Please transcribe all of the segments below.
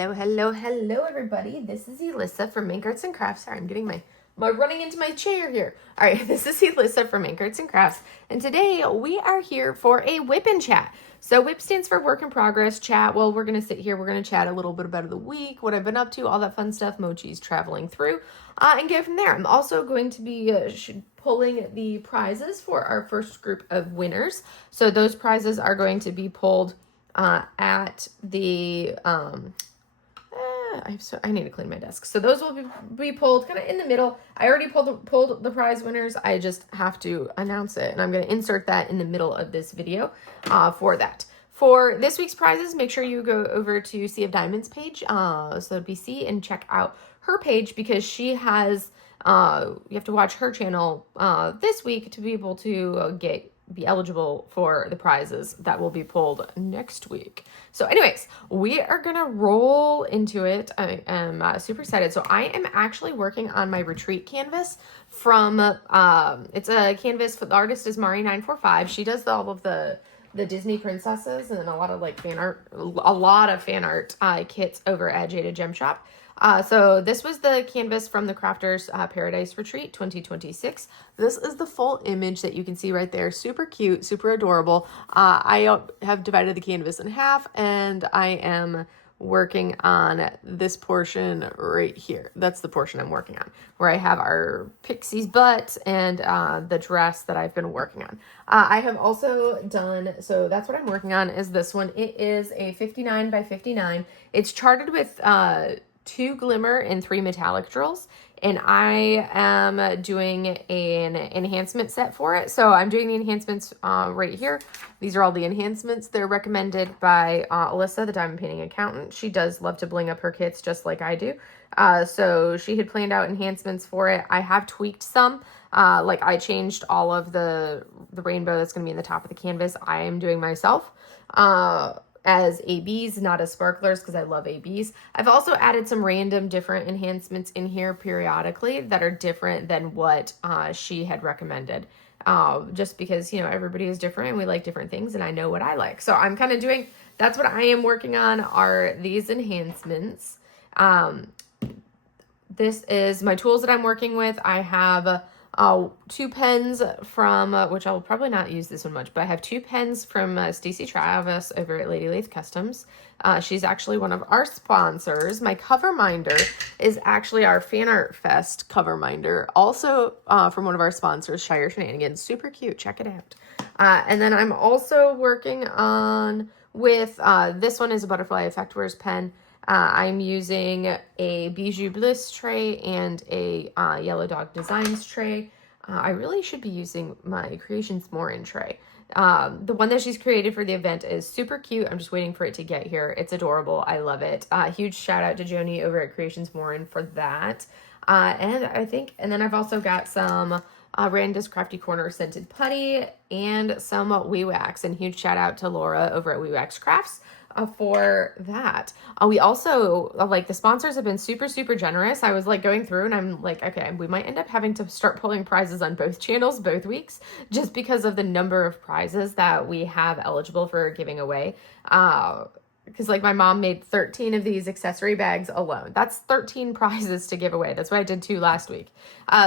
Hello, everybody. This is Elissa from Make Arts and Crafts. Sorry, I'm getting my running into my chair here. All right, this is Elissa from Make Arts and Crafts, and today we are here for a WIP and chat. So WIP stands for Work in Progress. Chat, well, we're going to sit here. We're going to chat a little bit about the week, what I've been up to, all that fun stuff. Mochi's traveling through, and go from there. I'm also going to be pulling the prizes for our first group of winners. So those prizes are going to be pulled at the I need to clean my desk. So those will be pulled kind of in the middle. I already pulled the prize winners. I just have to announce it, and I'm going to insert that in the middle of this video for that. For this week's prizes, make sure you go over to Sea of Diamonds page, so BC, and check out her page because she has, you have to watch her channel this week to be able to be eligible for the prizes that will be pulled next week. So anyways, we are gonna roll into it. I am super excited. So I am actually working on my retreat canvas from, it's a canvas, the artist is Mari945. She does all of the Disney princesses and then a lot of like fan art kits over at Jaded Gem Shop. So this was the canvas from the Crafters Paradise Retreat 2026. This is the full image that you can see right there. Super cute, super adorable. I have divided the canvas in half, and I am working on this portion right here. That's the portion I'm working on, where I have our pixie's butt and the dress that I've been working on. I have also done, so that's what I'm working on is this one. It is a 59 by 59. It's charted with 2 glimmer and 3 metallic drills, and I am doing an enhancement set for it. So I'm doing the enhancements right here. These are all the enhancements. They're recommended by Alyssa, the diamond painting accountant. She does love to bling up her kits just like I do. So she had planned out enhancements for it. I have tweaked some. Like I changed all of the rainbow that's going to be in the top of the canvas. I am doing myself. As ABs, not as sparklers, because I love ABs. I've also added some random different enhancements in here periodically that are different than what she had recommended. Just because, you know, everybody is different and we like different things, and I know what I like. So I'm kind of doing, that's what I am working on, are these enhancements. This is my tools that I'm working with. I have 2 pens from, which I'll probably not use this one much, but I have 2 pens from Stacey Travis over at Lady Lathe Customs. She's actually one of our sponsors. My cover minder is actually our Fan Art Fest cover minder, also from one of our sponsors, Shire Shenanigans. Super cute. Check it out. And then I'm also working on with, this one is a Butterfly Effectwares pen. I'm using a Bijou Bliss tray and a Yellow Dog Designs tray. I really should be using my Creations Morin tray. The one that she's created for the event is super cute. I'm just waiting for it to get here. It's adorable. I love it. Huge shout out to Joni over at Creations Morin for that. And then I've also got some Randa's Crafty Corner scented putty and some Wee Wax. And huge shout out to Laura over at Wee Wax Crafts for that. We also, like, the sponsors have been super, super generous. I was like going through and I'm like, okay, we might end up having to start pulling prizes on both channels, both weeks, just because of the number of prizes that we have eligible for giving away. Because like my mom made 13 of these accessory bags alone. That's 13 prizes to give away. That's what I did 2 last week.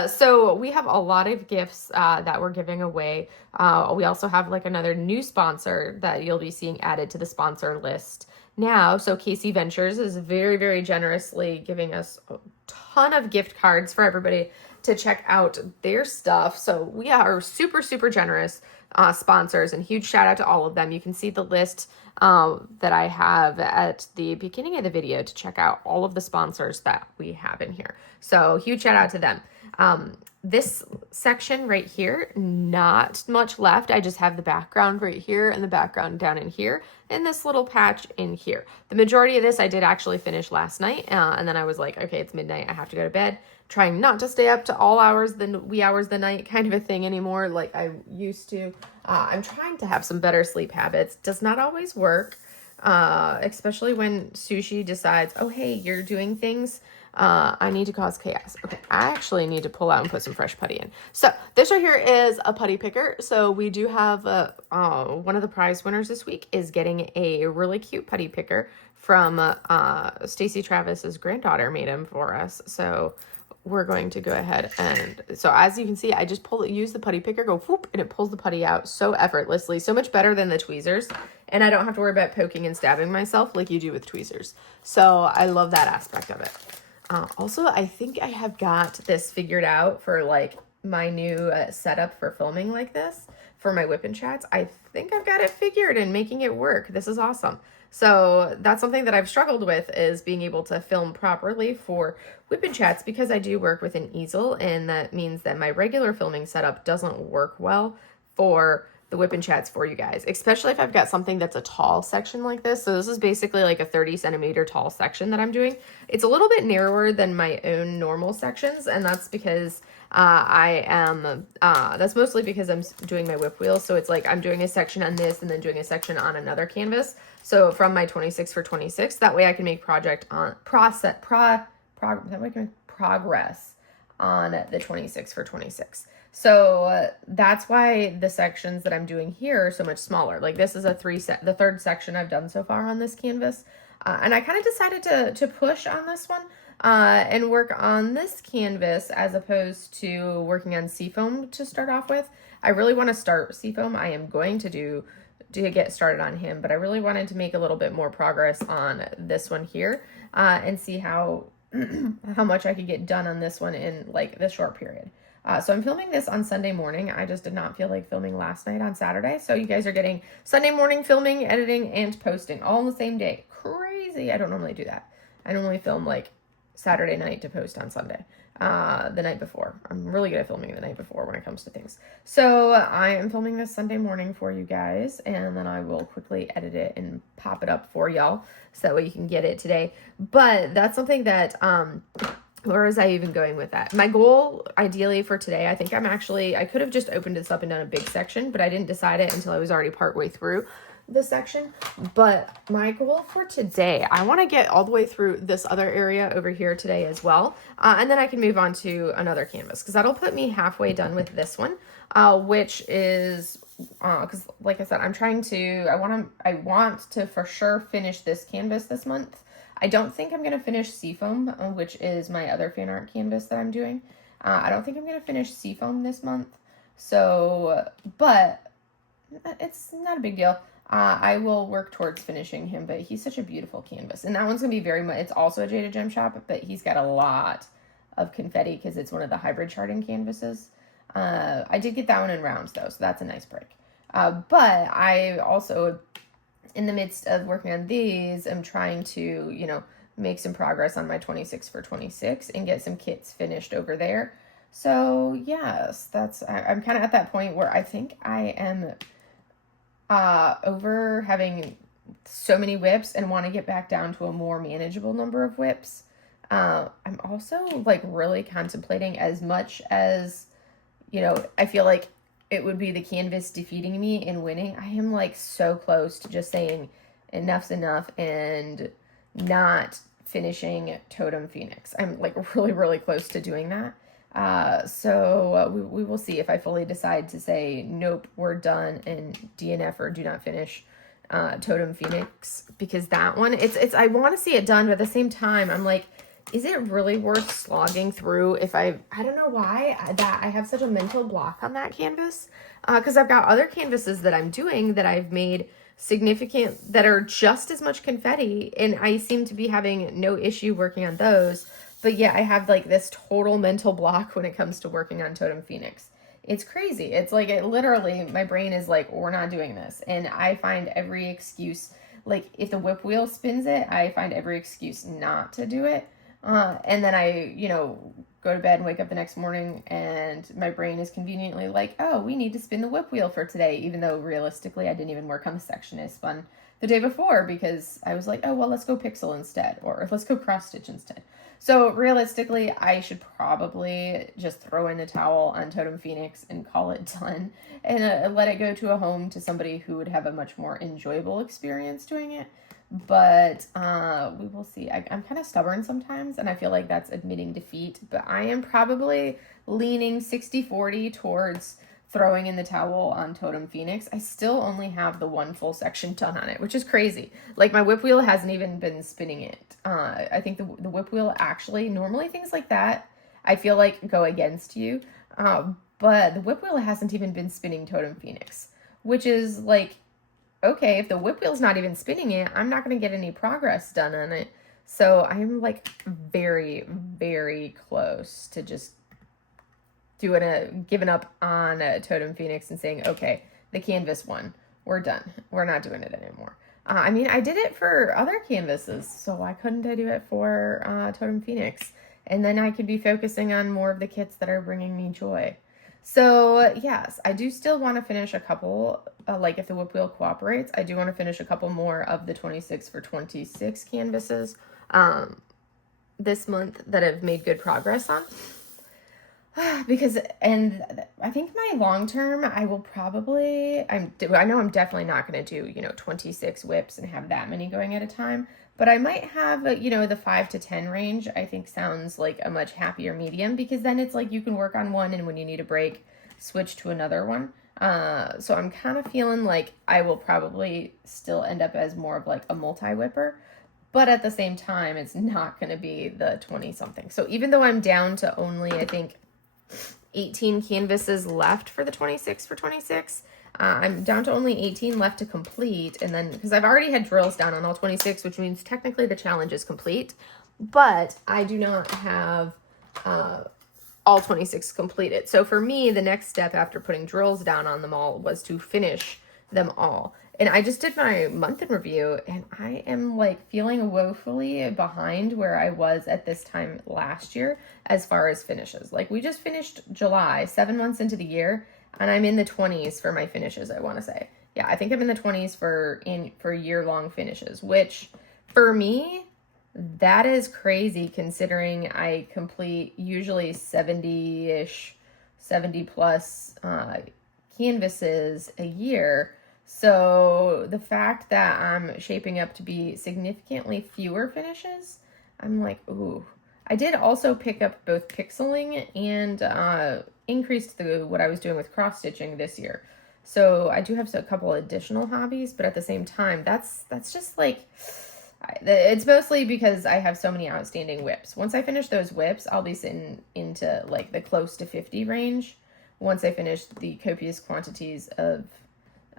So we have a lot of gifts that we're giving away. We also have like another new sponsor that you'll be seeing added to the sponsor list now. So Casey Ventures is very, very generously giving us a ton of gift cards for everybody to check out their stuff. So we are super, super generous sponsors, and huge shout out to all of them. You can see the list that I have at the beginning of the video to check out all of the sponsors that we have in here. So huge shout out to them. This section right here, not much left. I just have the background right here and the background down in here and this little patch in here. The majority of this I did actually finish last night, and then I was like, okay, it's midnight, I have to go to bed. Trying not to stay up to all hours, the wee hours of the night kind of a thing anymore like I used to. I'm trying to have some better sleep habits. Does not always work. especially when Sushi decides, oh, hey, you're doing things. I need to cause chaos. Okay, I actually need to pull out and put some fresh putty in. So this right here is a putty picker. So we do have one of the prize winners this week is getting a really cute putty picker from Stacy Travis's granddaughter made him for us. So we're going to go ahead and, so as you can see, I just use the putty picker, go whoop, and it pulls the putty out so effortlessly, so much better than the tweezers. And I don't have to worry about poking and stabbing myself like you do with tweezers. So I love that aspect of it. Also, I think I have got this figured out for like my new setup for filming like this for my WIP and chats. I think I've got it figured and making it work. This is awesome. So that's something that I've struggled with, is being able to film properly for WIP and chats, because I do work with an easel, and that means that my regular filming setup doesn't work well for the WIP and chats for you guys, especially if I've got something that's a tall section like this. So this is basically like a 30 centimeter tall section that I'm doing. It's a little bit narrower than my own normal sections, and that's because that's mostly because I'm doing my whip wheel. So it's like I'm doing a section on this and then doing a section on another canvas. So from my 26 for 26, that way I can make progress on the 26 for 26. So that's why the sections that I'm doing here are so much smaller. Like this is the third section I've done so far on this canvas. And I kind of decided to push on this one and work on this canvas as opposed to working on seafoam to start off with. I really want to start seafoam. I am going to get started on him, but I really wanted to make a little bit more progress on this one here and see how much I could get done on this one in like this short period. So I'm filming this on Sunday morning. I just did not feel like filming last night on Saturday. So you guys are getting Sunday morning filming, editing, and posting all on the same day. Crazy. I don't normally do that. I normally film like Saturday night to post on Sunday, the night before. I'm really good at filming the night before when it comes to things. So I am filming this Sunday morning for you guys, and then I will quickly edit it and pop it up for y'all so that way you can get it today. But that's something that, where was I even going with that? My goal, ideally, for today, I think I could have just opened this up and done a big section, but I didn't decide it until I was already partway through the section. But my goal for today, I want to get all the way through this other area over here today as well. And then I can move on to another canvas, because that'll put me halfway done with this one, which is, because like I said, I want to for sure finish this canvas this month. I don't think I'm going to finish Seafoam, which is my other fan art canvas that I'm doing. I don't think I'm going to finish Seafoam this month. So, but it's not a big deal. I will work towards finishing him, but he's such a beautiful canvas. And that one's going to be it's also a Jaded Gem Shop, but he's got a lot of confetti because it's one of the hybrid charting canvases. I did get that one in rounds though, so that's a nice break. But I also, in the midst of working on these, I'm trying to, make some progress on my 26 for 26 and get some kits finished over there. So yes, I'm kind of at that point where I think I am over having so many whips and want to get back down to a more manageable number of whips. I'm also like really contemplating, as much as, I feel like it would be the canvas defeating me in winning. I am like so close to just saying enough's enough and not finishing Totem Phoenix. I'm like really, really close to doing that. So we will see if I fully decide to say, nope, we're done, and DNF or do not finish Totem Phoenix, because that one, I want to see it done, but at the same time, I'm like, is it really worth slogging through if I don't know why I have such a mental block on that canvas, because I've got other canvases that I'm doing that I've made significant, that are just as much confetti, and I seem to be having no issue working on those. But yeah, I have like this total mental block when it comes to working on Totem Phoenix. It's crazy. It's like, literally, my brain is like, we're not doing this. And I find every excuse, like if the whip wheel spins it, I find every excuse not to do it. And then I, go to bed and wake up the next morning and my brain is conveniently like, oh, we need to spin the WIP wheel for today, even though realistically I didn't even work on the section I spun the day before because I was like, oh, well, let's go pixel instead, or let's go cross stitch instead. So realistically, I should probably just throw in the towel on Totem Phoenix and call it done and let it go to a home to somebody who would have a much more enjoyable experience doing it. But we will see. I'm kind of stubborn sometimes, and I feel like that's admitting defeat. But I am probably leaning 60-40 towards throwing in the towel on Totem Phoenix. I still only have the one full section done on it, which is crazy. Like, my WIP wheel hasn't even been spinning it. I think the WIP wheel actually, normally things like that, I feel like go against you. But the WIP wheel hasn't even been spinning Totem Phoenix, which is like, okay, if the WIP wheel's not even spinning it, I'm not going to get any progress done on it. So I'm like very, very close to just giving up on Totem Phoenix and saying, okay, the canvas one, we're done. We're not doing it anymore. I mean, I did it for other canvases, so why couldn't I do it for Totem Phoenix? And then I could be focusing on more of the kits that are bringing me joy. So yes, I do still want to finish a couple, like if the WIP wheel cooperates, I do want to finish a couple more of the 26 for 26 canvases this month that I've made good progress on. Because, and I think my long term, I will probably, I know I'm definitely not going to do, 26 WIPs and have that many going at a time, but I might have, the 5 to 10 range. I think sounds like a much happier medium, because then it's like you can work on one and when you need a break, switch to another one. So I'm kind of feeling like I will probably still end up as more of like a multi-whipper, but at the same time, it's not going to be the 20 something. So even though I'm down to only, I think, 18 canvases left for the 26 for 26. I'm down to only 18 left to complete. And then, because I've already had drills down on all 26, which means technically the challenge is complete. But I do not have all 26 completed. So for me, the next step after putting drills down on them all was to finish them all. And I just did my month in review, and I am like feeling woefully behind where I was at this time last year as far as finishes. Like, we just finished July, 7 months into the year, and I'm in the 20s for my finishes, I want to say. Yeah, I think I'm in the 20s for year-long finishes, which for me, that is crazy considering I complete usually 70-ish, 70 plus canvases a year. So the fact that I'm shaping up to be significantly fewer finishes, I'm like, ooh. I did also pick up both pixeling and increased what I was doing with cross stitching this year. So I do have a couple additional hobbies, but at the same time, that's just like, it's mostly because I have so many outstanding WIPs. Once I finish those WIPs, I'll be sitting into like the close to 50 range once I finish the copious quantities of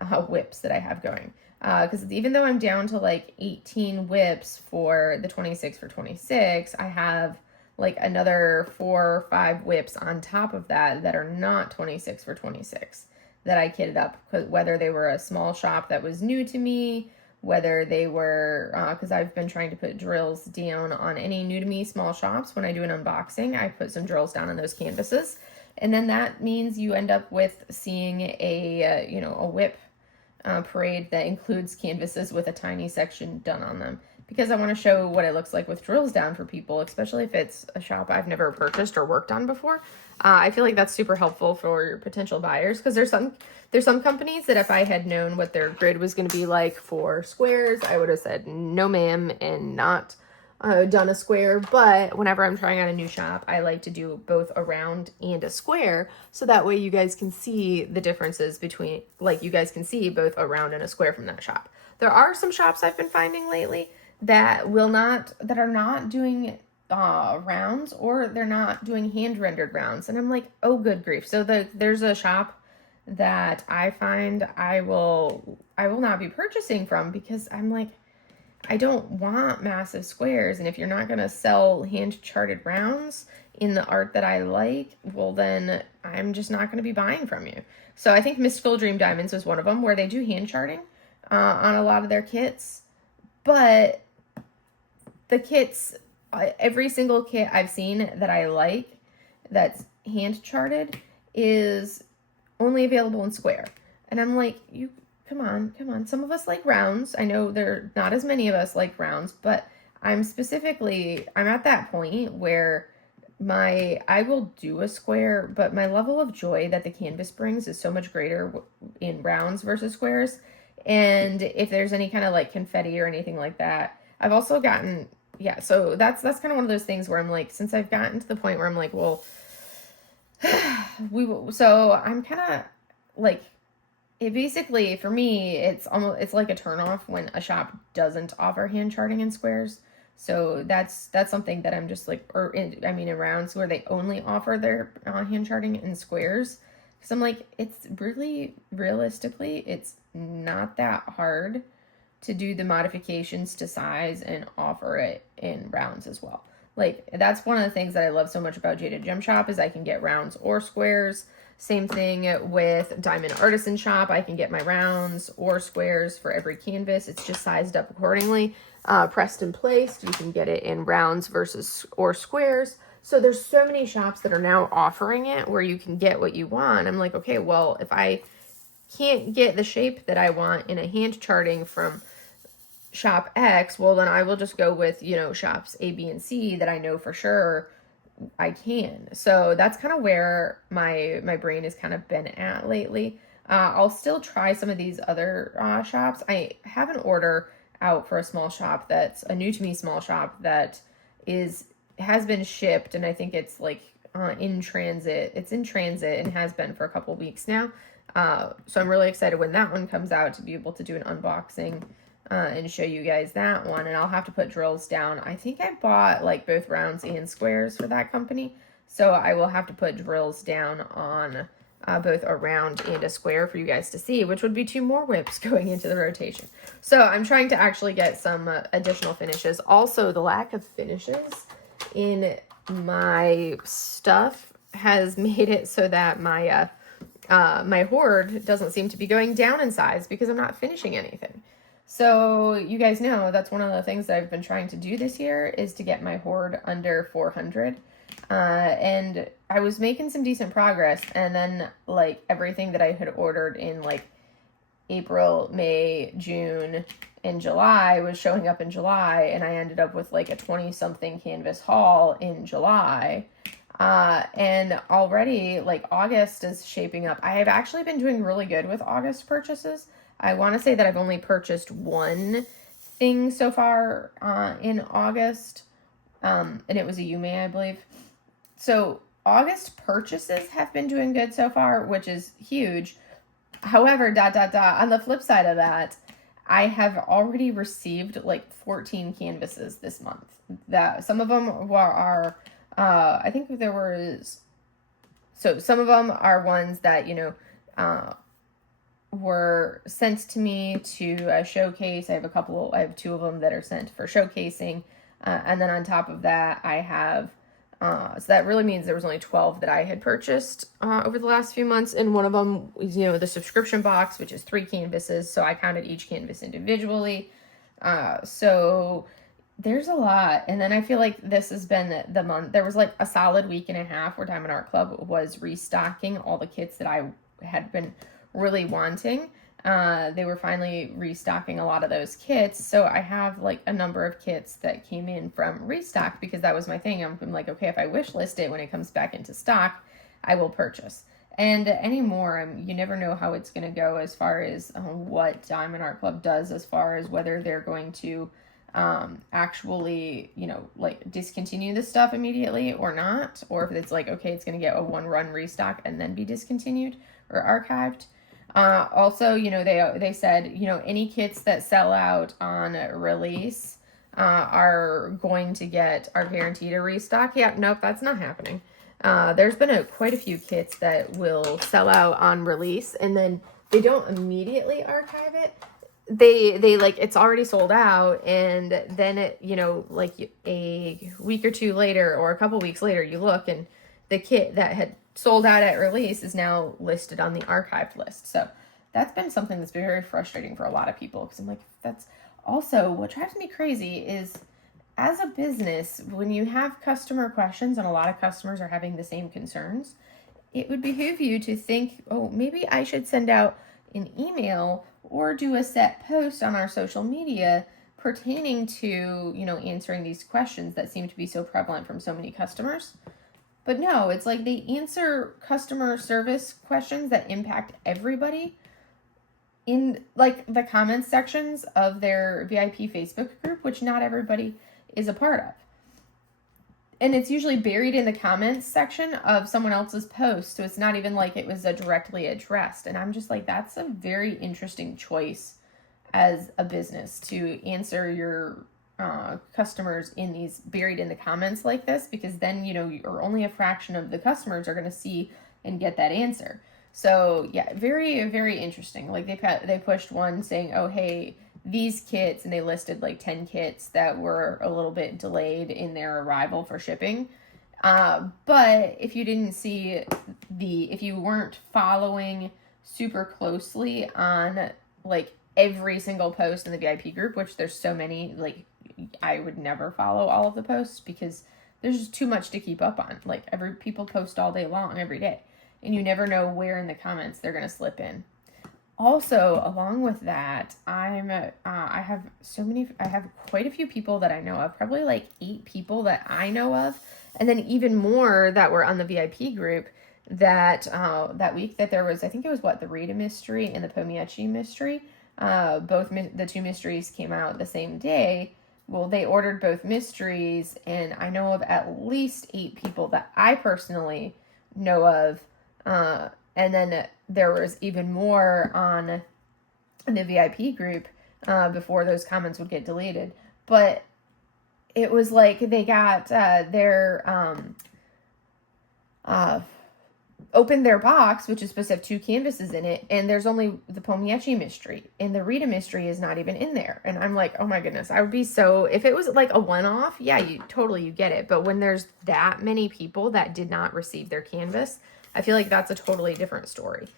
WIPs that I have going. Because even though I'm down to like 18 WIPs for the 26 for 26, I have like another 4 or 5 WIPs on top of that are not 26 for 26 that I kitted up, whether they were a small shop that was new to me, whether they were, because I've been trying to put drills down on any new to me small shops. When I do an unboxing, I put some drills down on those canvases. And then that means you end up with seeing a WIP parade that includes canvases with a tiny section done on them, because I want to show what it looks like with drills down for people, especially if it's a shop I've never purchased or worked on before. I feel like that's super helpful for potential buyers, because there's some companies that if I had known what their grid was going to be like for squares, I would have said no ma'am and not done a square. But whenever I'm trying out a new shop, I like to do both a round and a square, so that way you guys can see the differences between, like, you guys can see both a round and a square from that shop. There are some shops I've been finding lately that are not doing rounds, or they're not doing hand rendered rounds, and I'm like, oh good grief. So there's a shop that I find I will not be purchasing from, because I'm like, I don't want massive squares, and if you're not going to sell hand charted rounds in the art that I like, well then I'm just not going to be buying from you. So I think Mystical Dream Diamonds was one of them, where they do hand charting on a lot of their kits, but the kits, every single kit I've seen that I like that's hand charted is only available in square. And I'm like, you, come on. Some of us like rounds. I know there not as many of us like rounds, but I'm at that point where I will do a square, but my level of joy that the canvas brings is so much greater in rounds versus squares. And if there's any kind of like confetti or anything like that, I've also gotten, yeah, so that's kind of one of those things where I'm like, since I've gotten to the point where I'm like, well, so I'm kind of like, it basically, for me, it's like a turnoff when a shop doesn't offer hand charting in squares. So that's something that I'm just like, in rounds where they only offer their hand charting in squares. Because I'm like, it's really, realistically, it's not that hard to do the modifications to size and offer it in rounds as well. Like, that's one of the things that I love so much about Jaded Gem Shop is I can get rounds or squares. Same thing with Diamond Artisan Shop. I can get my rounds or squares for every canvas. It's just sized up accordingly, pressed and placed. You can get it in rounds or squares. So there's so many shops that are now offering it where you can get what you want. I'm like, okay, well, if I can't get the shape that I want in a hand charting from shop X, well, then I will just go with, shops A, B, and C that I know for sure I can. So that's kind of where my brain has kind of been at lately. I'll still try some of these other shops. I have an order out for a small shop that's a new to me small shop that has been shipped, and I think it's like in transit. It's in transit and has been for a couple weeks now. So I'm really excited when that one comes out to be able to do an unboxing and show you guys that one. And I'll have to put drills down. I think I bought like both rounds and squares for that company. So I will have to put drills down on both a round and a square for you guys to see, which would be 2 more WIPs going into the rotation. So I'm trying to actually get some additional finishes. Also, the lack of finishes in my stuff has made it so that my my hoard doesn't seem to be going down in size because I'm not finishing anything. So you guys know that's one of the things that I've been trying to do this year is to get my hoard under 400. And I was making some decent progress, and then like everything that I had ordered in like April, May, June, and July was showing up in July, and I ended up with like a 20-something canvas haul in July. And already like August is shaping up. I have actually been doing really good with August purchases. I want to say that I've only purchased one thing so far in August, and it was a Yume, I believe. So August purchases have been doing good so far, which is huge. However, on the flip side of that, I have already received like 14 canvases this month. That some of them are I think there was, so some of them are ones that, were sent to me to showcase. I have 2 of them that are sent for showcasing. And then on top of that, I have, so that really means there was only 12 that I had purchased over the last few months. And one of them was, the subscription box, which is 3 canvases. So I counted each canvas individually. So there's a lot. And then I feel like this has been the month. There was like a solid week and a half where Diamond Art Club was restocking all the kits that I had been really wanting. They were finally restocking a lot of those kits. So I have like a number of kits that came in from restock because that was my thing. I'm like, okay, if I wish list it when it comes back into stock, I will purchase. And anymore, you never know how it's going to go as far as what Diamond Art Club does, as far as whether they're going to actually, like discontinue this stuff immediately or not, or if it's like, okay, it's going to get a 1-run restock and then be discontinued or archived. Also, they said, any kits that sell out on release are guaranteed a restock. Yeah, nope, that's not happening. There's been quite a few kits that will sell out on release and then they don't immediately archive it. They like, it's already sold out, and then it, like a week or 2 later or a couple weeks later, you look and the kit that had sold out at release is now listed on the archived list. So that's been something that's been very frustrating for a lot of people, because I'm like, that's also what drives me crazy is as a business, when you have customer questions and a lot of customers are having the same concerns, it would behoove you to think, oh, maybe I should send out an email or do a set post on our social media pertaining to, answering these questions that seem to be so prevalent from so many customers. But no, it's like they answer customer service questions that impact everybody in like the comments sections of their VIP Facebook group, which not everybody is a part of. And it's usually buried in the comments section of someone else's post. So it's not even like it was directly addressed. And I'm just like, that's a very interesting choice as a business to answer your customers in these buried in the comments like this, because then, or only a fraction of the customers are going to see and get that answer. So yeah, very, very interesting. Like they pushed one saying, oh, hey, these kits, and they listed like 10 kits that were a little bit delayed in their arrival for shipping. But if you didn't see if you weren't following super closely on like every single post in the VIP group, which there's so many, like I would never follow all of the posts because there's just too much to keep up on. Like people post all day long, every day, and you never know where in the comments they're going to slip in. Also, along with that, I have quite a few people that I know of, probably like 8 people that I know of, and then even more that were on the VIP group that week that there was, I think it was the Rita mystery and the Pomiechi mystery. Both the 2 mysteries came out the same day. Well, they ordered both mysteries, and I know of at least 8 people that I personally know of, and then there was even more on the VIP group before those comments would get deleted. But it was like they got opened their box, which is supposed to have 2 canvases in it, and there's only the Pomiechi mystery, and the Rita mystery is not even in there. And I'm like, oh my goodness, I would be so, if it was like a one-off, yeah, you get it. But when there's that many people that did not receive their canvas, I feel like that's a totally different story,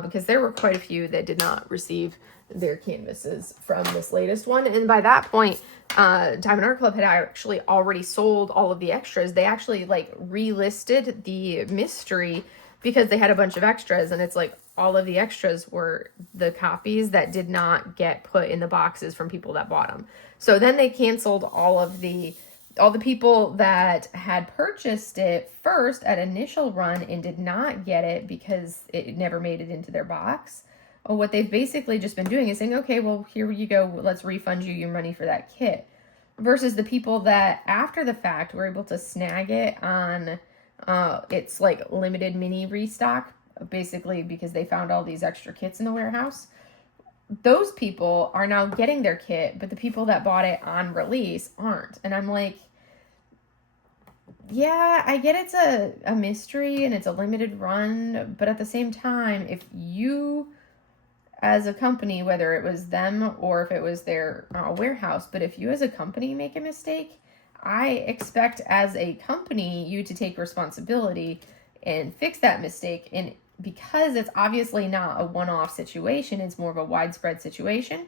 because there were quite a few that did not receive their canvases from this latest one. And by that point, Diamond Art Club had actually already sold all of the extras. They actually like relisted the mystery because they had a bunch of extras, and it's like all of the extras were the copies that did not get put in the boxes from people that bought them. So then they canceled all the people that had purchased it first at initial run and did not get it because it never made it into their box. Well, what they've basically just been doing is saying, okay, well, here you go. Let's refund you your money for that kit. Versus the people that after the fact were able to snag it on it's like limited mini restock, basically because they found all these extra kits in the warehouse. Those people are now getting their kit, but the people that bought it on release aren't. And I'm like, yeah, I get it's a mystery and it's a limited run, but at the same time, if you as a company, whether it was them or if it was their warehouse, but if you as a company make a mistake, I expect as a company you to take responsibility and fix that mistake. And because it's obviously not a one-off situation, it's more of a widespread situation,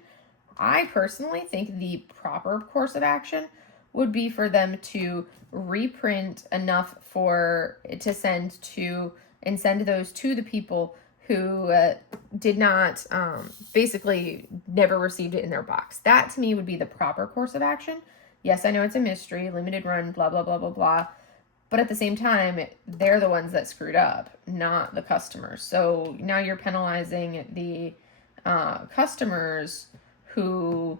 I personally think the proper course of action would be for them to reprint enough for it to send those to the people who did not, basically never received it in their box. That to me would be the proper course of action. Yes, I know it's a mystery, limited run, blah, blah, blah, blah, blah. But at the same time, they're the ones that screwed up, not the customers. So now you're penalizing the customers who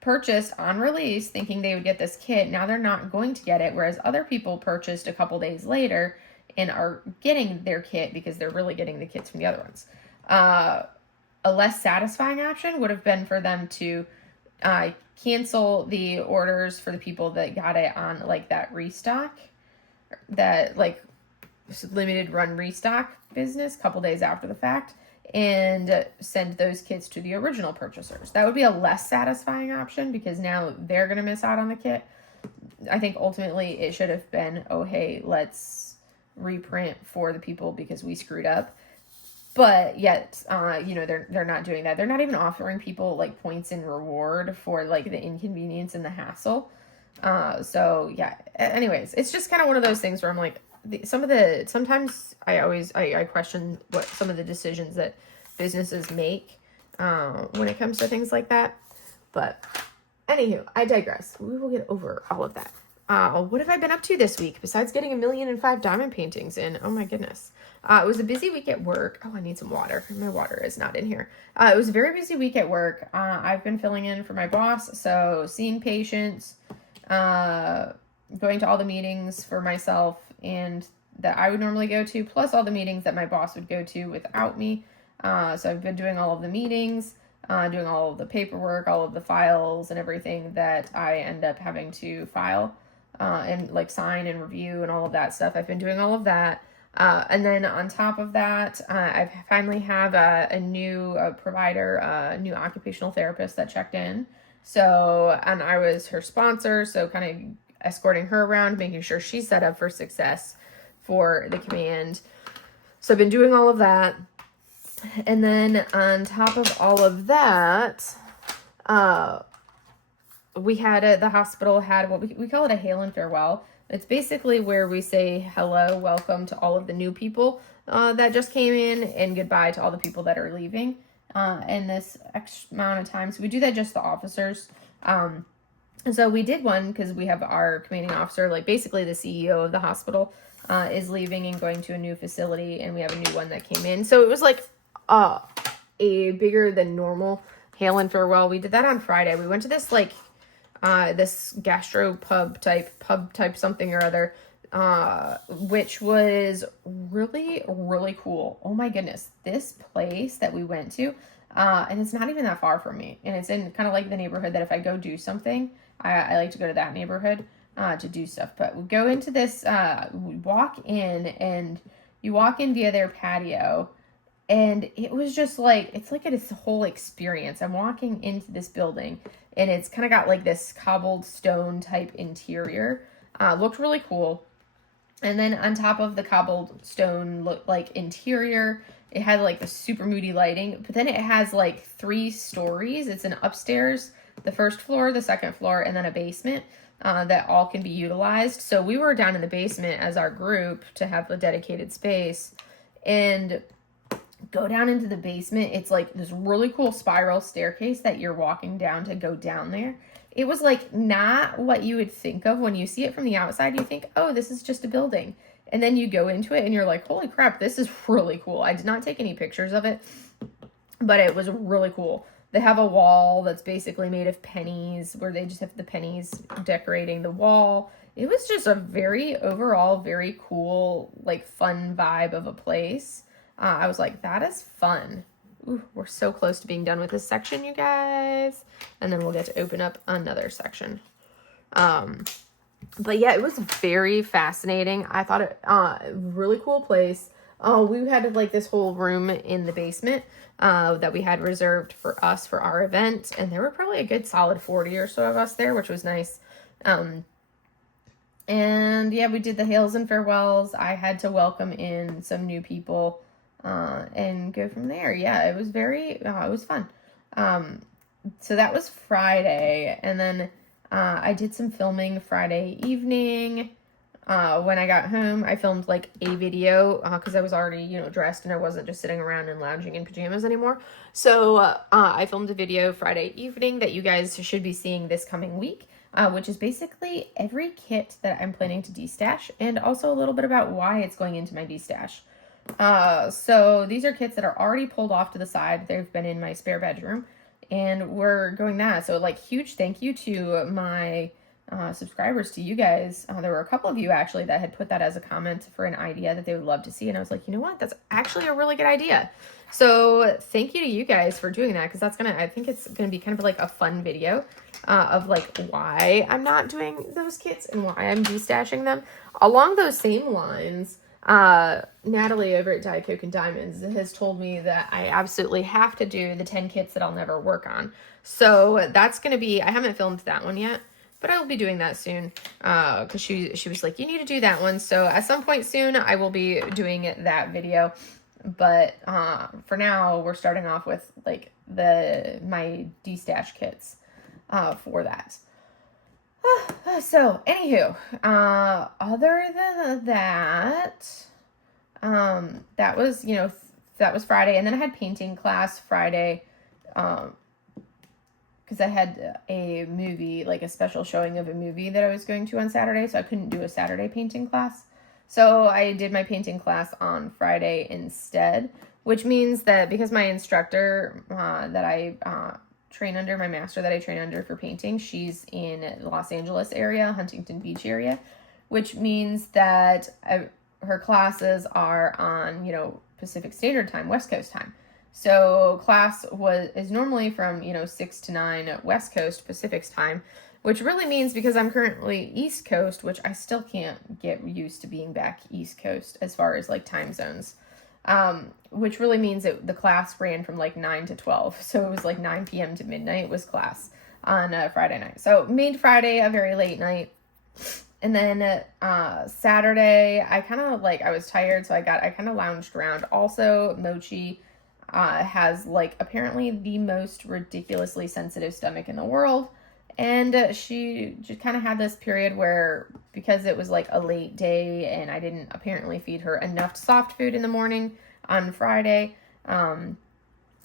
purchased on release thinking they would get this kit. Now they're not going to get it, whereas other people purchased a couple days later and are getting their kit because they're really getting the kits from the other ones. A less satisfying option would have been for them to cancel the orders for the people that got it on like that restock, that like limited run restock business a couple days after the fact, and send those kits to the original purchasers. That would be a less satisfying option because now they're going to miss out on the kit. I think ultimately it should have been, oh, hey, let's reprint for the people because we screwed up. but yet, you know, they're not doing that. They're not even offering people like points in reward for like the inconvenience and the hassle. So yeah, anyways, it's just kind of one of those things where I'm like, sometimes I question what some of the decisions that businesses make, when it comes to things like that. But anywho, I digress. We will get over all of that. What have I been up to this week besides getting 1,000,005 diamond paintings in? Oh my goodness. It was a busy week at work. Oh, I need some water. My water is not in here. It was a very busy week at work. I've been filling in for my boss, so seeing patients, going to all the meetings for myself and that I would normally go to, plus all the meetings that my boss would go to without me. So I've been doing all of the meetings, doing all of the paperwork, all of the files and everything that I end up having to file, and like sign and review and all of that stuff. I've been doing all of that. And then on top of that, I finally have a new provider, a new occupational therapist that checked in. So, and I was her sponsor, so kind of escorting her around, making sure she's set up for success for the command. So I've been doing all of that. And then on top of all of that, we had the hospital had what we call it a hail and farewell. It's basically where we say hello, welcome to all of the new people that just came in, and goodbye to all the people that are leaving in this X amount of time. So we do that just the officers. And so we did one because we have our commanding officer, like basically the CEO of the hospital, is leaving and going to a new facility, and we have a new one that came in. So it was like a bigger than normal hail and farewell. We did that on Friday. We went to this like this gastro pub type something or other, which was really, really cool. Oh my goodness. This place that we went to, and it's not even that far from me, and it's in kind of like the neighborhood that if I go do something, I like to go to that neighborhood, to do stuff. But we go into this, we walk in, and you walk in via their patio, and it was just like, it's like this whole experience. I'm walking into this building, and it's kind of got like this cobbled stone type interior. Looked really cool. And then on top of the cobbled stone like interior, it had like the super moody lighting. But then it has like 3 stories. It's an upstairs, the first floor, the second floor, and then a basement that all can be utilized. So we were down in the basement as our group to have a dedicated space. And go down into the basement. It's like this really cool spiral staircase that you're walking down to go down there. It was like not what you would think of when you see it from the outside. You think, oh, this is just a building. And then you go into it and you're like, holy crap, this is really cool. I did not take any pictures of it, but it was really cool. They have a wall that's basically made of pennies, where they just have the pennies decorating the wall. It was just a overall very cool, like fun vibe of a place. I was like, that is fun. Ooh, we're so close to being done with this section, you guys. And then we'll get to open up another section. But yeah, it was very fascinating. I thought it, really cool place. We had like this whole room in the basement, that we had reserved for us for our event. And there were probably a good solid 40 or so of us there, which was nice. And yeah, we did the hails and farewells. I had to welcome in some new people, and go from there. Yeah, it was it was fun. So that was Friday, and then I did some filming Friday evening. When I got home, I filmed like a video, because I was already, dressed, and I wasn't just sitting around and lounging in pajamas anymore. So I filmed a video Friday evening that you guys should be seeing this coming week, which is basically every kit that I'm planning to destash, and also a little bit about why it's going into my destash. So these are kits that are already pulled off to the side. They've been in my spare bedroom, and we're going that. So like, huge thank you to my subscribers, to you guys. There were a couple of you actually that had put that as a comment for an idea that they would love to see. And I was like, you know what? That's actually a really good idea. So thank you to you guys for doing that, because I think it's going to be kind of like a fun video of like why I'm not doing those kits and why I'm destashing them. Along those same lines, Natalie over at Diet Coke and Diamonds has told me that I absolutely have to do the 10 kits that I'll never work on. So that's going to be, I haven't filmed that one yet, but I will be doing that soon, because she was like, you need to do that one. So at some point soon, I will be doing that video. But for now, we're starting off with like my de-stash kits for that. So, anywho, other than that, that was, that was Friday. And then I had painting class Friday, because I had a movie, like a special showing of a movie that I was going to on Saturday, so I couldn't do a Saturday painting class. So I did my painting class on Friday instead, which means that because my instructor that I train under, my master that I train under for painting, she's in Los Angeles area, Huntington Beach area, which means that her classes are on, Pacific Standard Time, West Coast time. So class is normally from, 6 to 9 West Coast Pacific's time, which really means because I'm currently East Coast, which I still can't get used to being back East Coast as far as like time zones, which really means that the class ran from like 9 to 12. So it was like 9 p.m. to midnight was class on Friday night. So made Friday a very late night. And then Saturday, I kind of I was tired, so I kind of lounged around. Also, Mochi has like apparently the most ridiculously sensitive stomach in the world. And she just kind of had this period where, because it was like a late day and I didn't apparently feed her enough soft food in the morning on Friday.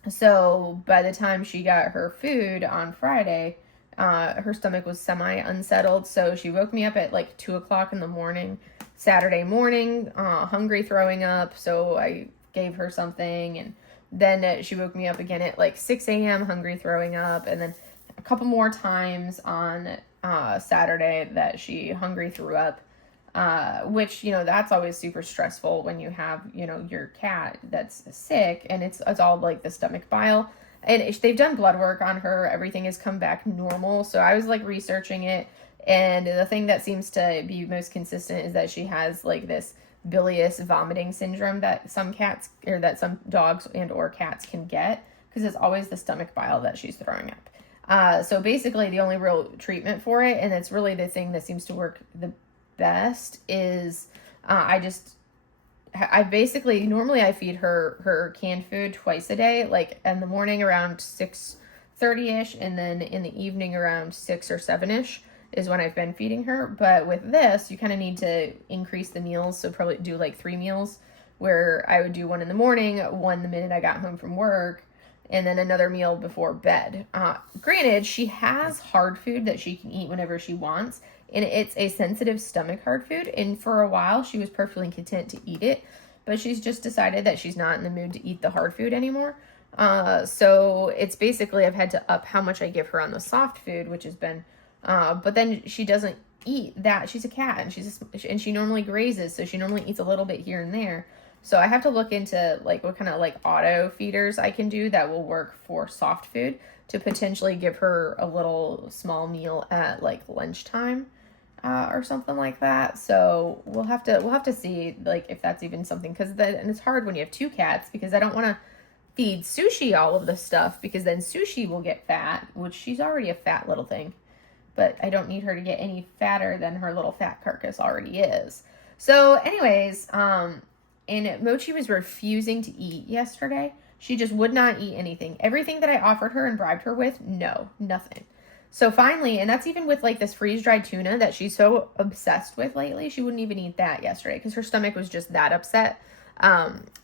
So by the time she got her food on Friday, her stomach was semi-unsettled. So she woke me up at like 2 o'clock in the morning, Saturday morning, hungry, throwing up. So I gave her something, and then she woke me up again at like 6 a.m., hungry, throwing up. And then a couple more times on Saturday that she hungry threw up, which, that's always super stressful when you have, your cat that's sick and it's all like the stomach bile. And they've done blood work on her. Everything has come back normal. So I was like researching it. And the thing that seems to be most consistent is that she has like this bilious vomiting syndrome that some cats or that some dogs and or cats can get, because it's always the stomach bile that she's throwing up. So basically the only real treatment for it, and it's really the thing that seems to work the best, is I basically, normally I feed her canned food twice a day, like in the morning around 6:30ish, and then in the evening around 6 or 7ish is when I've been feeding her. But with this, you kind of need to increase the meals, so probably do like 3 meals, where I would do one in the morning, one the minute I got home from work, and then another meal before bed. Granted, she has hard food that she can eat whenever she wants, and it's a sensitive stomach hard food, and for a while she was perfectly content to eat it, but she's just decided that she's not in the mood to eat the hard food anymore. So it's basically, I've had to up how much I give her on the soft food, which has been, but then she doesn't eat that. She's a cat, and she normally grazes, so she normally eats a little bit here and there. So I have to look into like what kind of like auto feeders I can do that will work for soft food to potentially give her a little small meal at like lunchtime, or something like that. So we'll have to see like if that's even something, and it's hard when you have 2 cats, because I don't want to feed Sushi all of this stuff, because then Sushi will get fat, which she's already a fat little thing, but I don't need her to get any fatter than her little fat carcass already is. So anyways, and Mochi was refusing to eat yesterday. She just would not eat anything. Everything that I offered her and bribed her with, no, nothing. So finally, and that's even with like this freeze-dried tuna that she's so obsessed with lately, she wouldn't even eat that yesterday because her stomach was just that upset.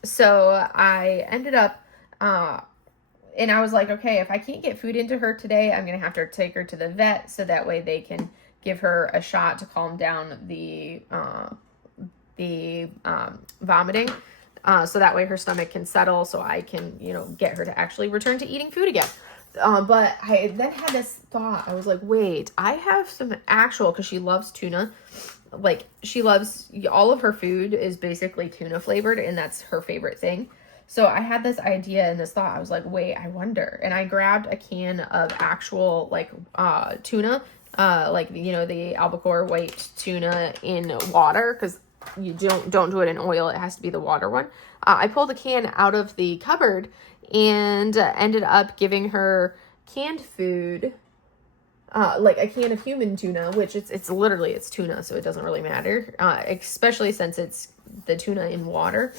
So I ended up, and I was like, okay, if I can't get food into her today, I'm going to have to take her to the vet so that way they can give her a shot to calm down the vomiting, so that way her stomach can settle, so I can, get her to actually return to eating food again. But I then had this thought. I was like, wait, I have some actual, because she loves tuna. Like, she loves, all of her food is basically tuna flavored, and that's her favorite thing. So I had this idea and this thought. I was like, wait, I wonder. And I grabbed a can of actual, like, tuna, like, the albacore white tuna in water, because you don't do it in oil. It has to be the water one. I pulled a can out of the cupboard and ended up giving her canned food, like a can of human tuna, which it's literally, it's tuna, so it doesn't really matter, especially since it's the tuna in water.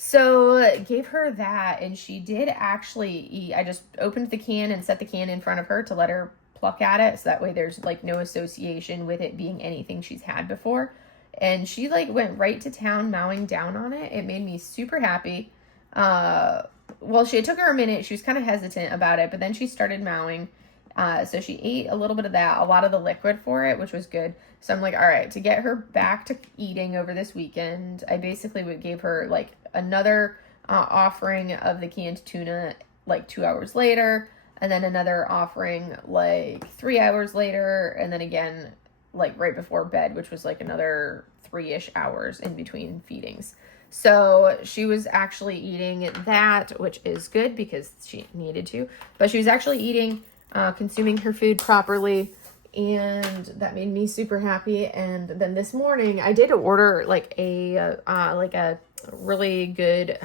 So gave her that, and she did actually eat. I just opened the can and set the can in front of her to let her pluck at it, so that way there's like no association with it being anything she's had before. And she like went right to town mowing down on it. It made me super happy. Well, it took her a minute. She was kind of hesitant about it, but then she started mowing. So she ate a little bit of that, a lot of the liquid for it, which was good. So I'm like, all right, to get her back to eating over this weekend, I basically gave her like another offering of the canned tuna like 2 hours later, and then another offering like 3 hours later, and then again like right before bed, which was like another 3-ish hours in between feedings. So she was actually eating that, which is good because she needed to, but she was actually eating, consuming her food properly, and that made me super happy. And then this morning I did order like a really good,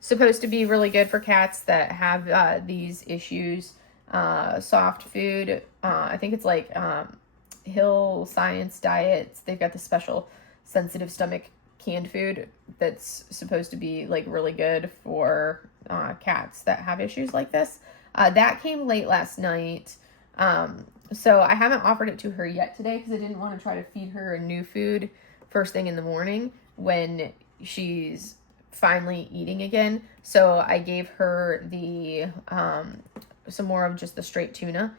supposed to be really good for cats that have these issues, soft food. I think it's like Hill Science Diets. They've got the special sensitive stomach canned food that's supposed to be like really good for cats that have issues like this. That came late last night. So I haven't offered it to her yet today because I didn't want to try to feed her a new food first thing in the morning when she's finally eating again. So I gave her the some more of just the straight tuna,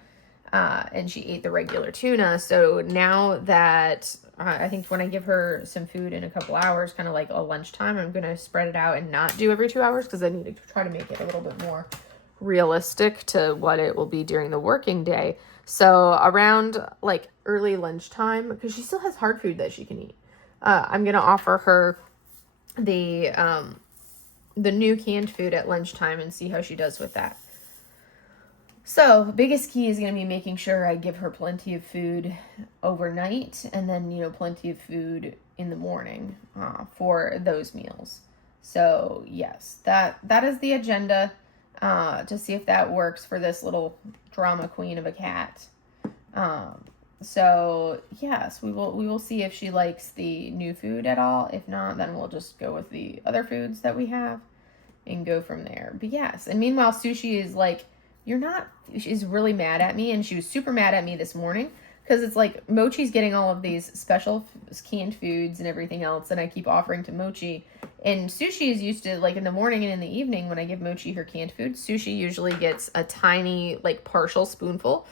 and she ate the regular tuna. So now that I think when I give her some food in a couple hours, kind of like a lunchtime, I'm going to spread it out and not do every 2 hours because I need to try to make it a little bit more realistic to what it will be during the working day. So around like early lunchtime, because she still has hard food that she can eat, I'm going to offer her the new canned food at lunchtime and see how she does with that. So biggest key is going to be making sure I give her plenty of food overnight, and then, plenty of food in the morning for those meals. So yes, that is the agenda, to see if that works for this little drama queen of a cat. So yes, we will see if she likes the new food at all. If not, then we'll just go with the other foods that we have and go from there. But yes, and meanwhile, Sushi is like, she's really mad at me, and she was super mad at me this morning because it's like Mochi's getting all of these special canned foods and everything else, and I keep offering to Mochi. And Sushi is used to, like, in the morning and in the evening when I give Mochi her canned food, Sushi usually gets a tiny, like, partial spoonful.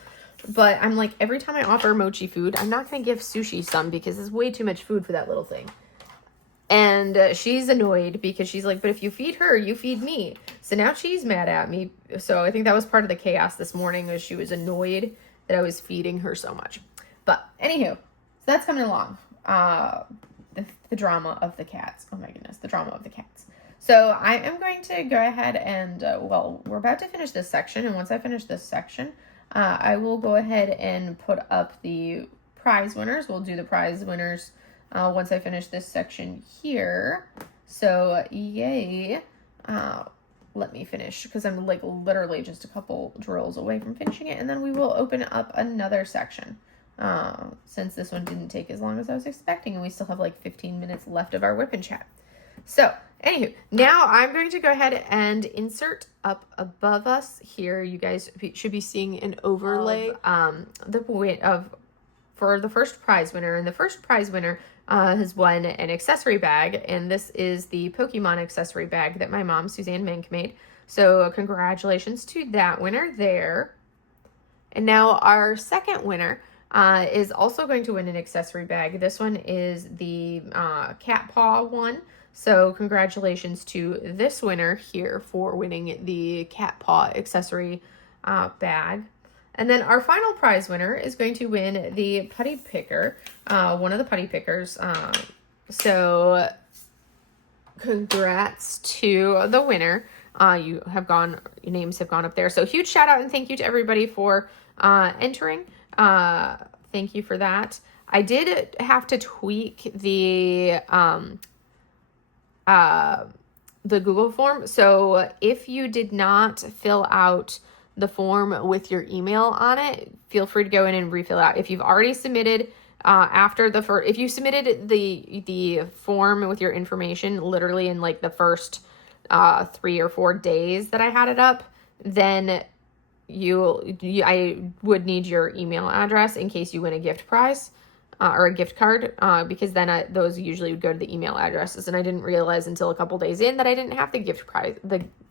But I'm like, every time I offer Mochi food, I'm not going to give Sushi some because it's way too much food for that little thing. And she's annoyed because she's like, but if you feed her, you feed me. So now she's mad at me. So I think that was part of the chaos this morning, was she was annoyed that I was feeding her so much. But anywho, so that's coming along. The drama of the cats. Oh my goodness, the drama of the cats. So I am going to go ahead and, we're about to finish this section. And once I finish this section, I will go ahead and put up the prize winners. We'll do the prize winners once I finish this section here. So yay. Let me finish because I'm like literally just a couple drills away from finishing it, and then we will open up another section, since this one didn't take as long as I was expecting, and we still have like 15 minutes left of our WIP and chat. So anywho, now I'm going to go ahead and insert up above us here. You guys should be seeing an overlay for the first prize winner, and the first prize winner has won an accessory bag, and this is the Pokemon accessory bag that my mom, Suzanne Mink, made. So congratulations to that winner there. And now our second winner is also going to win an accessory bag. This one is the cat paw one. So congratulations to this winner here for winning the cat paw accessory bag. And then our final prize winner is going to win the putty picker, one of the putty pickers. So congrats to the winner. Your names have gone up there. So huge shout out and thank you to everybody for entering. Thank you for that. I did have to tweak the Google form. So if you did not fill out the form with your email on it, feel free to go in and refill out. If you've already submitted After the first, if you submitted the form with your information literally in like the first 3 or 4 days that I had it up, then I would need your email address in case you win a gift prize or a gift card, because then those usually would go to the email addresses. And I didn't realize until a couple days in that I didn't have the gift prize,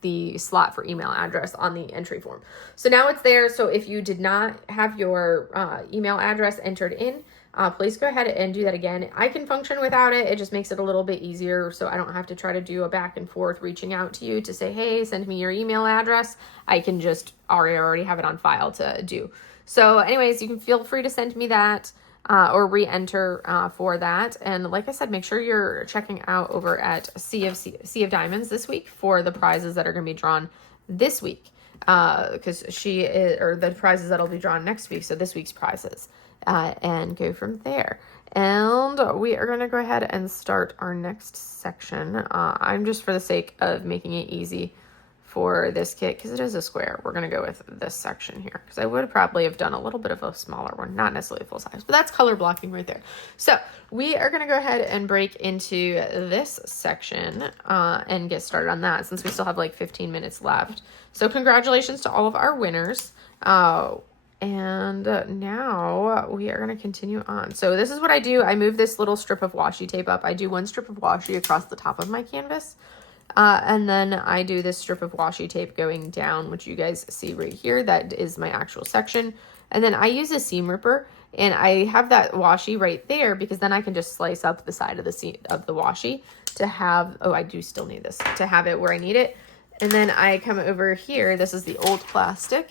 the slot for email address on the entry form. So now it's there. So if you did not have your email address entered in, please go ahead and do that again. I can function without it. It just makes it a little bit easier, so I don't have to try to do a back and forth reaching out to you to say, hey, send me your email address. I can just already have it on file to do. So anyways, you can feel free to send me that or re-enter for that. And like I said, make sure you're checking out over at Sea of Diamonds this week for the prizes that are going to be drawn this week, because the prizes that'll be drawn next week. So this week's prizes. And go from there. And we are going to go ahead and start our next section. I'm just, for the sake of making it easy for this kit, because it is a square, we're going to go with this section here, because I would probably have done a little bit of a smaller one, not necessarily full size, but that's color blocking right there. So we are going to go ahead and break into this section and get started on that, since we still have like 15 minutes left. So congratulations to all of our winners. And now we are going to continue on. So this is what I do. I move this little strip of washi tape up. I do one strip of washi across the top of my canvas. And then I do this strip of washi tape going down, which you guys see right here. That is my actual section. And then I use a seam ripper, and I have that washi right there because then I can just slice up the side of the washi to have, I do still need this, to have it where I need it. And then I come over here. This is the old plastic.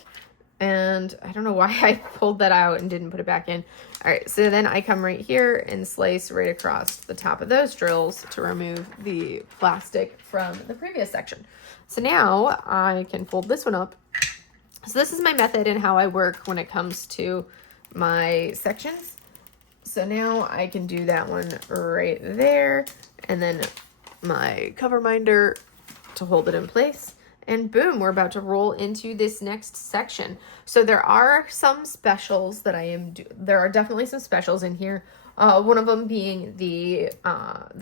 And I don't know why I pulled that out and didn't put it back in. All right, so then I come right here and slice right across the top of those drills to remove the plastic from the previous section. So now I can fold this one up. So this is my method and how I work when it comes to my sections. So now I can do that one right there, and then my cover minder to hold it in place. And boom, we're about to roll into this next section. So there are some specials that there are definitely some specials in here. One of them being the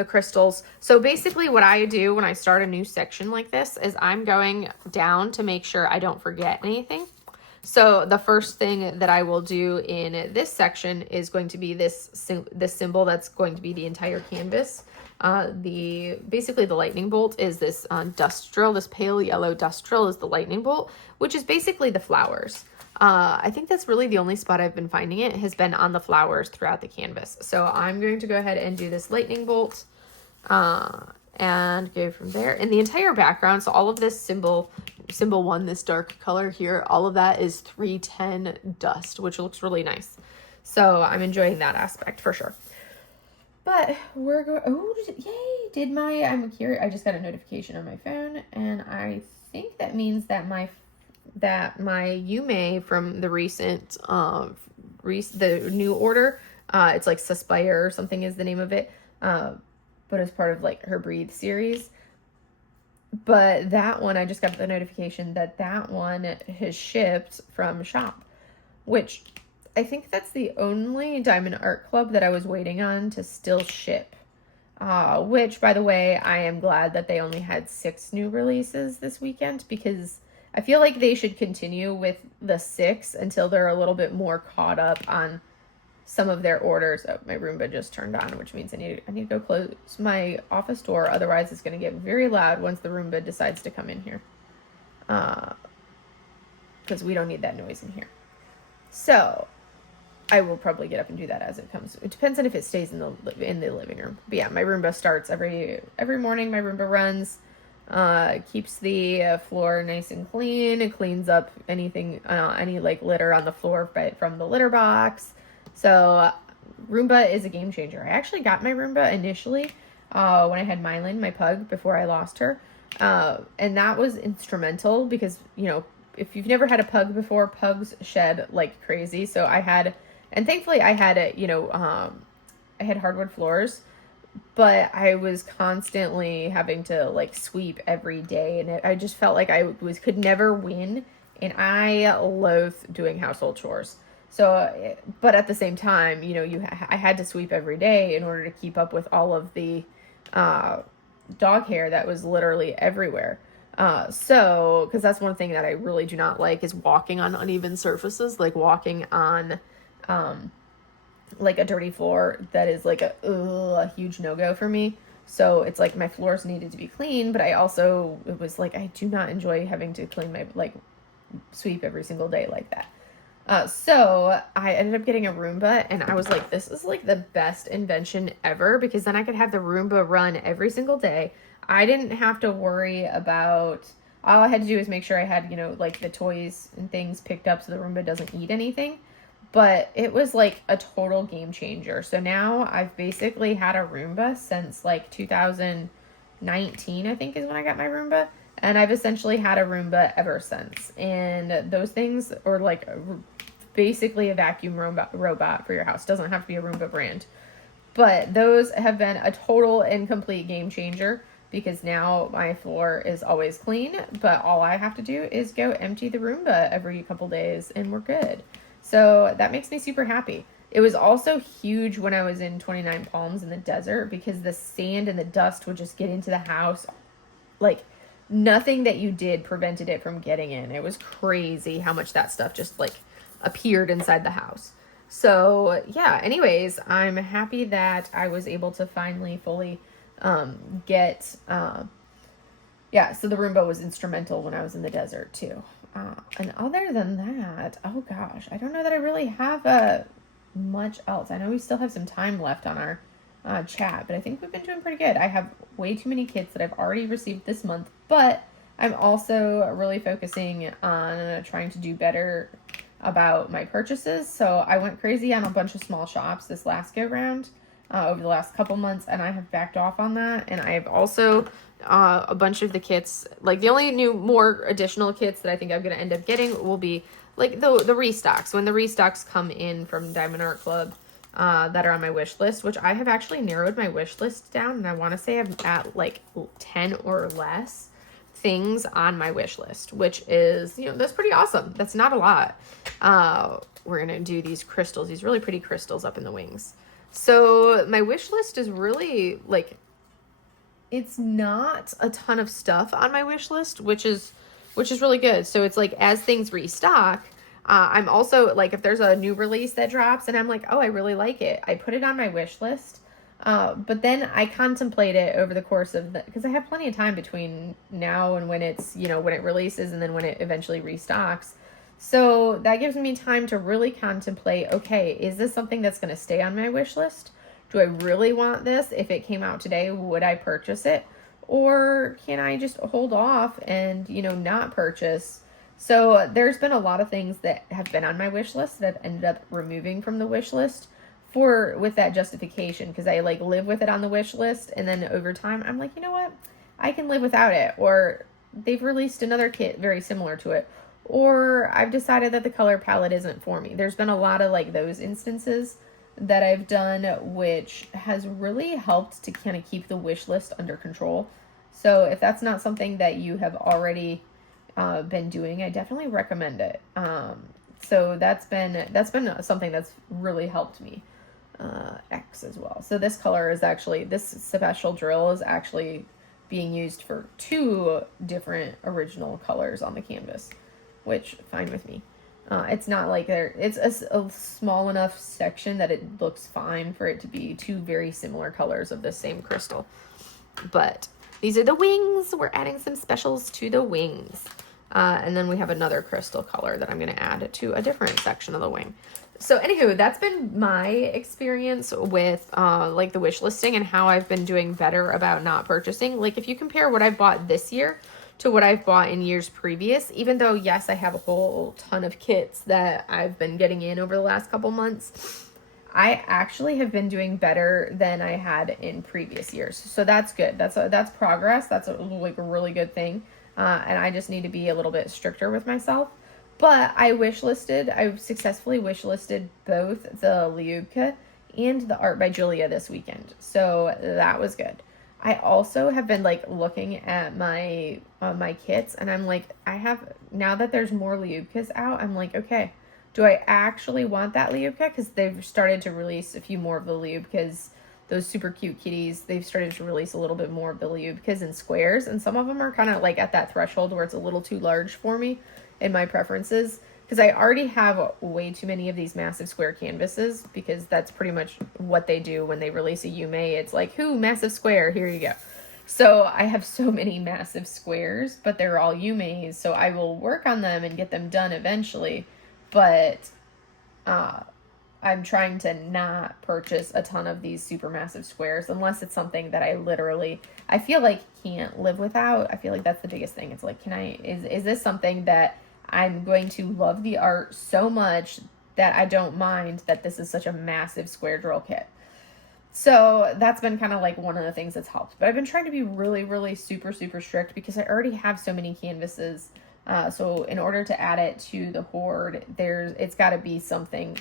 crystals. So basically what I do when I start a new section like this is I'm going down to make sure I don't forget anything. So the first thing that I will do in this section is going to be this symbol that's going to be the entire canvas. Basically the lightning bolt is this dust drill. This pale yellow dust drill is the lightning bolt, which is basically the flowers. I think that's really the only spot I've been finding it has been on the flowers throughout the canvas. So I'm going to go ahead and do this lightning bolt and go from there. And the entire background, so all of this symbol 1, this dark color here, all of that is 310 dust, which looks really nice. So I'm enjoying that aspect for sure. But we're going, yay, I'm curious, I just got a notification on my phone, and I think that means that my Yume from the recent, the new order, it's like Suspire or something is the name of it, but it's part of like her Breathe series. But that one, I just got the notification that one has shipped from shop, which I think that's the only Diamond Art Club that I was waiting on to still ship. Which, by the way, I am glad that they only had 6 new releases this weekend, because I feel like they should continue with the 6 until they're a little bit more caught up on some of their orders. Oh, my Roomba just turned on, which means I need to go close my office door. Otherwise, it's going to get very loud once the Roomba decides to come in here. Because we don't need that noise in here. So I will probably get up and do that as it comes. It depends on if it stays in the living room. But yeah, my Roomba starts every morning. My Roomba runs, keeps the floor nice and clean. It cleans up anything, any like litter on the floor from the litter box. So Roomba is a game changer. I actually got my Roomba initially when I had Mylan, my pug, before I lost her. And that was instrumental because, if you've never had a pug before, pugs shed like crazy. So and thankfully I had I had hardwood floors, but I was constantly having to like sweep every day, and I just felt like I could never win, and I loathe doing household chores. So, but at the same time, you know, I had to sweep every day in order to keep up with all of the dog hair that was literally everywhere. So, because that's one thing that I really do not like is walking on uneven surfaces, like walking on like a dirty floor that is like a huge no-go for me. So it's like my floors needed to be clean, but it was like I do not enjoy having to clean my, like, sweep every single day like that. So I ended up getting a Roomba, and I was like, this is like the best invention ever, because then I could have the Roomba run every single day. I didn't have to worry about, all I had to do was make sure I had, you know, like the toys and things picked up so the Roomba doesn't eat anything. But it was like a total game changer. So now I've basically had a Roomba since like 2019, I think is when I got my Roomba. And I've essentially had a Roomba ever since. And those things are like basically a vacuum robot for your house. Doesn't have to be a Roomba brand. But those have been a total and complete game changer, because now my floor is always clean, but all I have to do is go empty the Roomba every couple days and we're good. So that makes me super happy. It was also huge when I was in 29 Palms in the desert, because the sand and the dust would just get into the house. Like, nothing that you did prevented it from getting in. It was crazy how much that stuff just like appeared inside the house. So yeah, anyways, I'm happy that I was able to finally fully get, so the Roomba was instrumental when I was in the desert too. And other than that, oh gosh, I don't know that I really have much else. I know we still have some time left on our chat, but I think we've been doing pretty good. I have way too many kits that I've already received this month, but I'm also really focusing on trying to do better about my purchases. So I went crazy on a bunch of small shops this last go round over the last couple months, and I have backed off on that. And I have also a bunch of the kits, like the only more additional kits that I think I'm going to end up getting will be like the restocks. When the restocks come in from Diamond Art Club that are on my wish list, which I have actually narrowed my wish list down, and I want to say I'm at like 10 or less things on my wish list, which is, you know, that's pretty awesome. That's not a lot. We're going to do these crystals, these really pretty crystals up in the wings. So my wish list is really like, it's not a ton of stuff on my wish list, which is really good. So it's like, as things restock, I'm also like, if there's a new release that drops and I'm like, oh, I really like it, I put it on my wish list. But then I contemplate it over the course of because I have plenty of time between now and when it's, you know, when it releases and then when it eventually restocks. So that gives me time to really contemplate, okay, is this something that's going to stay on my wish list? Do I really want this? If it came out today, would I purchase it? Or can I just hold off and, you know, not purchase? So there's been a lot of things that have been on my wish list that I've ended up removing from the wish list with that justification, because I like live with it on the wish list, and then over time I'm like, you know what, I can live without it. Or they've released another kit very similar to it, or I've decided that the color palette isn't for me. There's been a lot of like those instances that I've done, which has really helped to kind of keep the wish list under control. So if that's not something that you have already been doing, I definitely recommend it. So that's been something that's really helped me. X as well. So this color is actually, this special drill is actually being used for 2 different original colors on the canvas, which fine with me. It's not like it's a small enough section that it looks fine for it to be 2 very similar colors of the same crystal. But these are the wings. We're adding some specials to the wings. And then we have another crystal color that I'm going to add to a different section of the wing. So anywho, that's been my experience with like the wish listing and how I've been doing better about not purchasing. Like if you compare what I've bought this year to what I've bought in years previous, even though yes, I have a whole ton of kits that I've been getting in over the last couple months, I actually have been doing better than I had in previous years. So that's good. That's progress. That's a really good thing. And I just need to be a little bit stricter with myself. But I've successfully wish listed both the Liubka and the Art by Julia this weekend. So that was good. I also have been like looking at my kits, and I'm like, now that there's more Liubkas out, I'm like, okay, Do I actually want that Liubka? Because they've started to release a few more of the Liubkas. Those super cute kitties, they've started to release a little bit more of the Liubkas in squares. And some of them are kind of like at that threshold where it's a little too large for me in my preferences. Because I already have way too many of these massive square canvases. Because that's pretty much what they do when they release a Yume. It's like, whoo, massive square, here you go. So I have so many massive squares, but they're all Yume's. So I will work on them and get them done eventually. But I'm trying to not purchase a ton of these super massive squares unless it's something that I feel like can't live without. I feel like that's the biggest thing. It's like, is this something that I'm going to love the art so much that I don't mind that this is such a massive square drill kit? So that's been kind of like one of the things that's helped. But I've been trying to be really, really super, super strict because I already have so many canvases. So in order to add it to the hoard, it's got to be something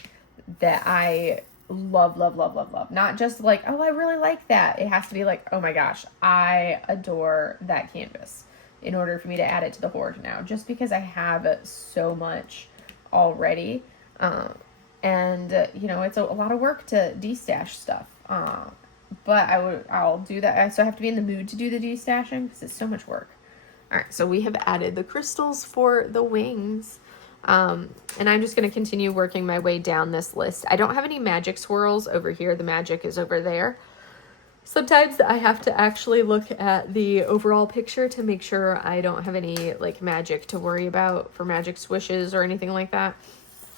that I love, love, love, love, love. Not just like, oh, I really like that. It has to be like, oh my gosh, I adore that canvas in order for me to add it to the hoard now, just because I have so much already. And you know, it's a lot of work to destash stuff. But I'll do that. So I have to be in the mood to do the destashing because it's so much work. All right, so we have added the crystals for the wings. And I'm just going to continue working my way down this list. I don't have any magic swirls over here. The magic is over there. Sometimes I have to actually look at the overall picture to make sure I don't have any like magic to worry about for magic swishes or anything like that.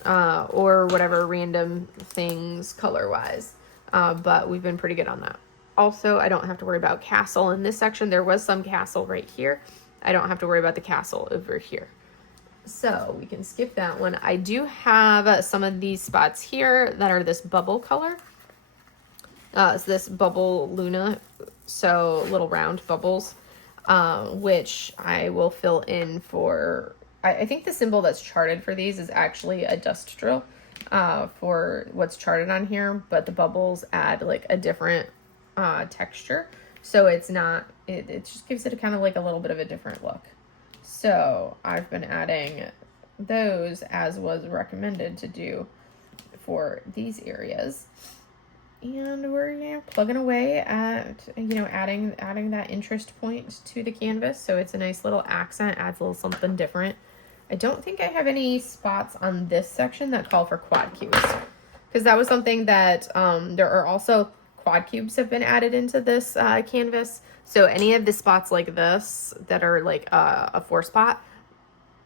Or whatever random things color-wise. But we've been pretty good on that. Also, I don't have to worry about castle in this section. There was some castle right here. I don't have to worry about the castle over here. So we can skip that one. I do have some of these spots here that are this bubble color. It's this bubble Luna, so little round bubbles, which I will fill in for... I think the symbol that's charted for these is actually a dust drill for what's charted on here, but the bubbles add like a different texture. So it's not, it just gives it a kind of like a little bit of a different look. So I've been adding those as was recommended to do for these areas. And we're plugging away at, adding that interest point to the canvas. So it's a nice little accent, adds a little something different. I don't think I have any spots on this section that call for quad cubes. Because that was something that there are also quad cubes have been added into this canvas. So any of the spots like this that are like a 4 spot,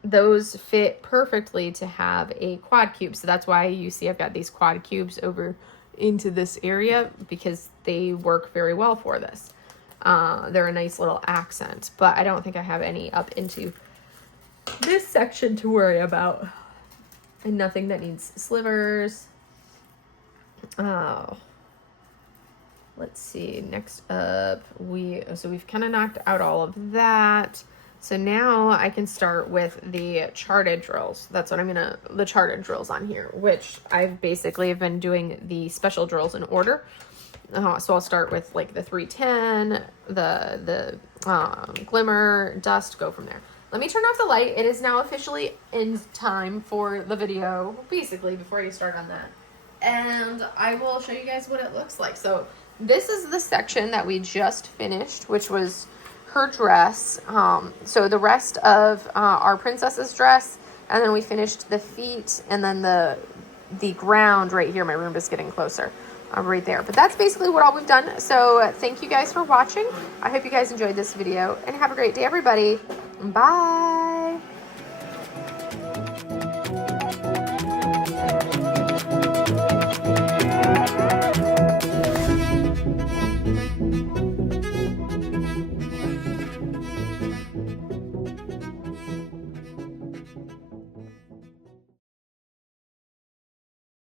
those fit perfectly to have a quad cube. So that's why you see I've got these quad cubes over into this area because they work very well for this. They're a nice little accent, but I don't think I have any up into this section to worry about. And nothing that needs slivers. Let's see, next up, we've kind of knocked out all of that. So now I can start with the charted drills. That's what the charted drills on here, which I've basically been doing the special drills in order. So I'll start with like the 310, the glimmer, dust, go from there. Let me turn off the light. It is now officially end time for the video, basically, before I start on that. And I will show you guys what it looks like. So this is the section that we just finished, which was her dress. So the rest of our princess's dress, and then we finished the feet, and then the ground right here. My room is getting closer. Right there. But that's basically what all we've done. So thank you guys for watching. I hope you guys enjoyed this video, and have a great day, everybody. Bye.